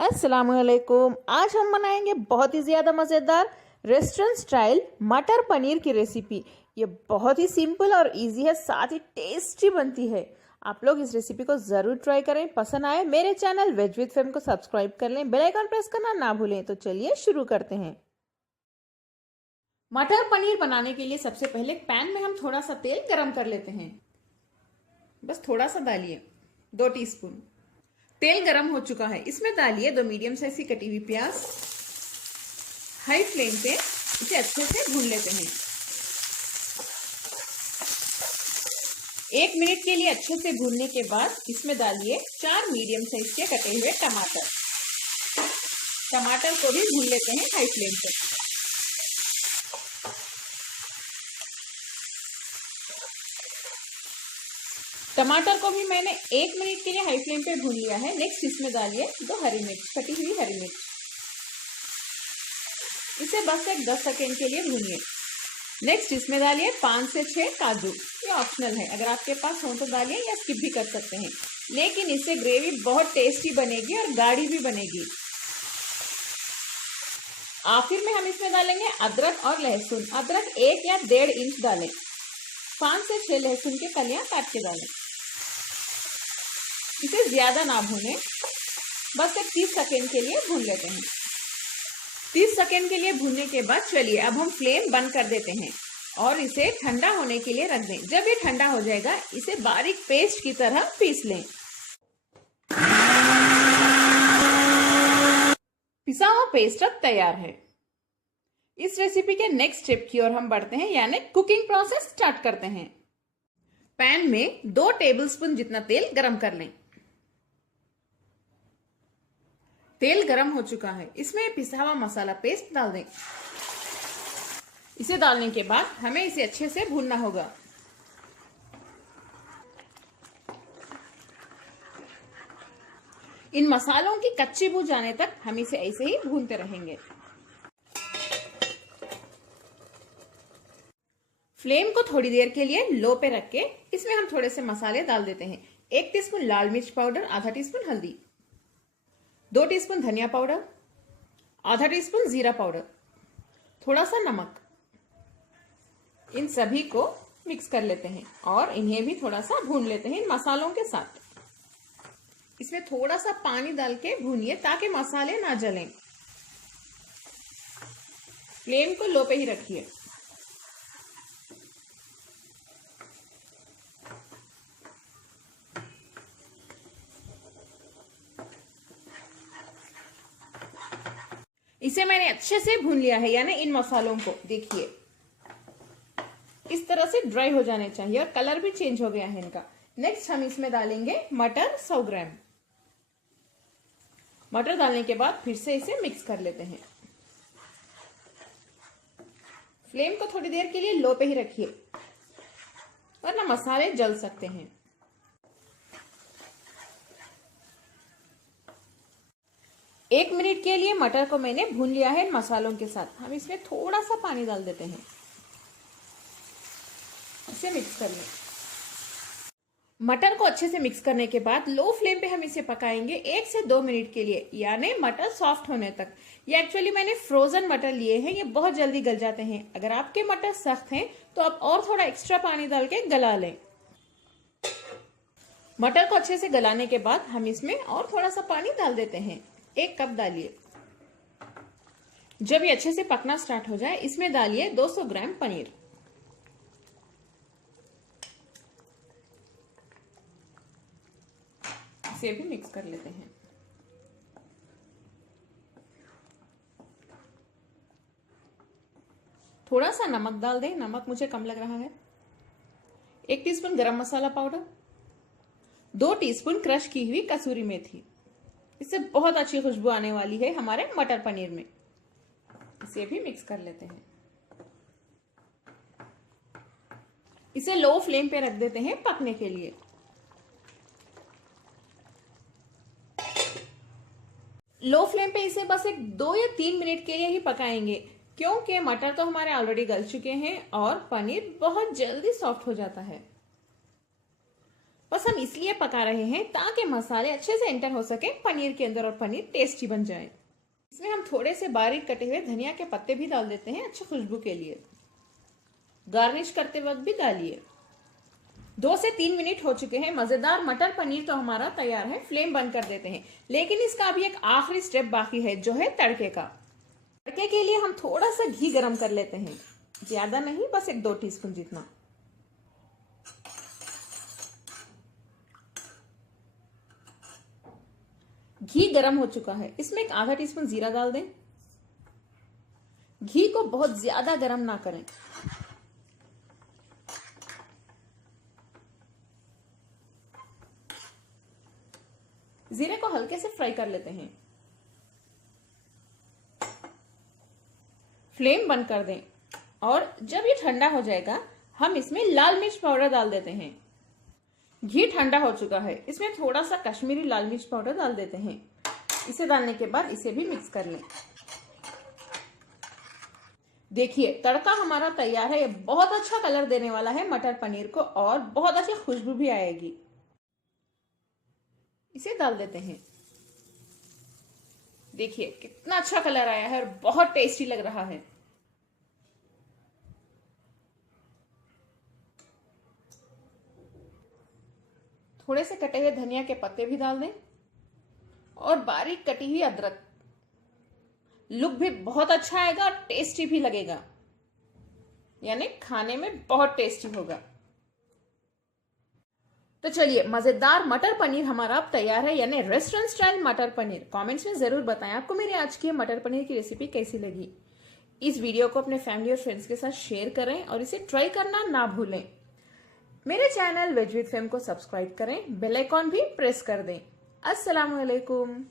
अस्सलामुअलैकुम। आज हम बनाएंगे बहुत ही ज़्यादा मज़ेदार रेस्टोरेंट स्टाइल मटर पनीर की रेसिपी। ये बहुत ही सिंपल और इजी है, साथ ही टेस्टी बनती है। आप लोग इस रेसिपी को ज़रूर ट्राई करें। पसंद आए मेरे चैनल वेज विद फेम को सब्सक्राइब कर लें, बेल आइकन प्रेस करना ना भूलें। तो चलिए शुरू करते हैं। मटर पनीर बनाने के लिए सबसे पहले पैन में हम थोड़ा सा तेल गरम कर लेते हैं। बस थोड़ा सा डालिए, 2 टीस्पून। तेल गरम हो चुका है, इसमें डालिए 2 मीडियम साइज की कटी हुई प्याज। हाई फ्लेम पे इसे अच्छे से भून लेते हैं। 1 मिनट के लिए अच्छे से भूनने के बाद इसमें डालिए 4 मीडियम साइज के कटे हुए टमाटर। टमाटर को भी भून लेते हैं हाई फ्लेम पे। टमाटर को भी मैंने 1 मिनट के लिए हाई फ्लेम पे भून लिया है। नेक्स्ट इसमें डालिए 2 हरी मिर्च, कटी हुई हरी मिर्च। इसे बस एक 10 सेकेंड के लिए भूनिए। नेक्स्ट इसमें डालिए 5 से 6 काजू। ये ऑप्शनल है, अगर आपके पास हो तो डालिए या स्किप भी कर सकते हैं, लेकिन इससे ग्रेवी बहुत टेस्टी बनेगी और गाढ़ी भी बनेगी। आखिर में हम इसमें डालेंगे अदरक और लहसुन। अदरक 1 या 1.5 इंच डालें। 5 से 6 लहसुन के कलियां काट के डालें। इसे ज्यादा ना भूनें, बस एक 30 सेकेंड के लिए भून लेते हैं। 30 सेकेंड के लिए भूनने के बाद चलिए अब हम फ्लेम बंद कर देते हैं और इसे ठंडा होने के लिए रख दें। जब ये ठंडा हो जाएगा इसे बारीक पेस्ट की तरह पीस लें। पिसा हुआ पेस्ट अब तैयार है। इस रेसिपी के नेक्स्ट स्टेप की ओर हम बढ़ते हैं, यानी कुकिंग प्रोसेस स्टार्ट करते हैं। पैन में 2 टेबलस्पून जितना तेल गरम कर लें। तेल गरम हो चुका है, इसमें पिसा हुआ मसाला पेस्ट डाल दें। इसे डालने के बाद हमें इसे अच्छे से भूनना होगा। इन मसालों की कच्ची बू जाने तक हम इसे ऐसे ही भूनते रहेंगे। फ्लेम को थोड़ी देर के लिए लो पे रख के इसमें हम थोड़े से मसाले डाल देते हैं। 1 टीस्पून लाल मिर्च पाउडर, आधा टीस्पून हल्दी, 2 टीस्पून धनिया पाउडर, आधा टीस्पून जीरा पाउडर, थोड़ा सा नमक। इन सभी को मिक्स कर लेते हैं और इन्हें भी थोड़ा सा भून लेते हैं इन मसालों के साथ। इसमें थोड़ा सा पानी डाल के भूनिए ताकि मसाले ना जलें। फ्लेम को लो पे ही रखिए। इसे मैंने अच्छे से भून लिया है, यानी इन मसालों को देखिए इस तरह से ड्राई हो जाने चाहिए और कलर भी चेंज हो गया है इनका। नेक्स्ट हम इसमें डालेंगे मटर 100 ग्राम। मटर डालने के बाद फिर से इसे मिक्स कर लेते हैं। फ्लेम को थोड़ी देर के लिए लो पे ही रखिए वरना मसाले जल सकते हैं। एक मिनट के लिए मटर को मैंने भून लिया है मसालों के साथ। हम इसमें थोड़ा सा पानी डाल देते हैं, इसे मिक्स कर लें। मटर को अच्छे से मिक्स करने के बाद लो फ्लेम पे हम इसे पकाएंगे 1 से 2 मिनट के लिए, यानी मटर सॉफ्ट होने तक। ये एक्चुअली मैंने फ्रोजन मटर लिए हैं, ये बहुत जल्दी गल जाते हैं। अगर आपके मटर सख्त हैं तो आप और थोड़ा एक्स्ट्रा पानी डाल के गला लें। मटर को अच्छे से गलाने के बाद हम इसमें और थोड़ा सा पानी डाल देते हैं। 1 कप डालिए। जब ये अच्छे से पकना स्टार्ट हो जाए इसमें डालिए 200 ग्राम पनीर। इसे भी मिक्स कर लेते हैं। थोड़ा सा नमक डाल दें, नमक मुझे कम लग रहा है। 1 टीस्पून गरम मसाला पाउडर, 2 टीस्पून क्रश की हुई कसूरी मेथी। इससे बहुत अच्छी खुशबू आने वाली है हमारे मटर पनीर में। इसे भी मिक्स कर लेते हैं। इसे लो फ्लेम पे रख देते हैं पकने के लिए। लो फ्लेम पे इसे बस 2 या 3 मिनट के लिए ही पकाएंगे, क्योंकि मटर तो हमारे ऑलरेडी गल चुके हैं और पनीर बहुत जल्दी सॉफ्ट हो जाता है। बस हम इसलिए पका रहे हैं ताकि मसाले अच्छे से एंटर हो सके पनीर के अंदर और पनीर टेस्टी बन जाए। इसमें हम थोड़े से बारीक कटे हुए धनिया के पत्ते भी डाल देते हैं अच्छी खुशबू के लिए। गार्निश करते वक्त भी डालिए। 2 से 3 मिनट हो चुके हैं। मजेदार मटर पनीर तो हमारा तैयार है। फ्लेम बंद कर देते हैं, लेकिन इसका अभी एक आखिरी स्टेप बाकी है जो है तड़के का। तड़के के लिए हम थोड़ा सा घी गरम कर लेते हैं, ज्यादा नहीं, बस 1-2 टीस्पून जितना। घी गरम हो चुका है, इसमें एक आधा टीस्पून जीरा डाल दें। घी को बहुत ज्यादा गरम ना करें। जीरे को हल्के से फ्राई कर लेते हैं। फ्लेम बंद कर दें और जब ये ठंडा हो जाएगा हम इसमें लाल मिर्च पाउडर डाल देते हैं। घी ठंडा हो चुका है, इसमें थोड़ा सा कश्मीरी लाल मिर्च पाउडर डाल देते हैं। इसे डालने के बाद इसे भी मिक्स कर लें। देखिए तड़का हमारा तैयार है। ये बहुत अच्छा कलर देने वाला है मटर पनीर को और बहुत अच्छी खुशबू भी आएगी। इसे डाल देते हैं। देखिए कितना अच्छा कलर आया है और बहुत टेस्टी लग रहा है। थोड़े से कटे हुए धनिया के पत्ते भी डाल दें और बारीक कटी हुई अदरक। लुक भी बहुत अच्छा आएगा और टेस्टी भी लगेगा, यानी खाने में बहुत टेस्टी होगा। तो चलिए, मजेदार मटर पनीर हमारा अब तैयार है, यानी रेस्टोरेंट स्टाइल मटर पनीर। कमेंट्स में जरूर बताएं आपको मेरी आज की मटर पनीर की रेसिपी कैसी लगी। इस वीडियो को अपने फैमिली और फ्रेंड्स के साथ शेयर करें और इसे ट्राई करना ना भूलें। मेरे चैनल वेज विद फेम को सब्सक्राइब करें, बेल आइकॉन भी प्रेस कर दें। अस्सलाम वालेकुम।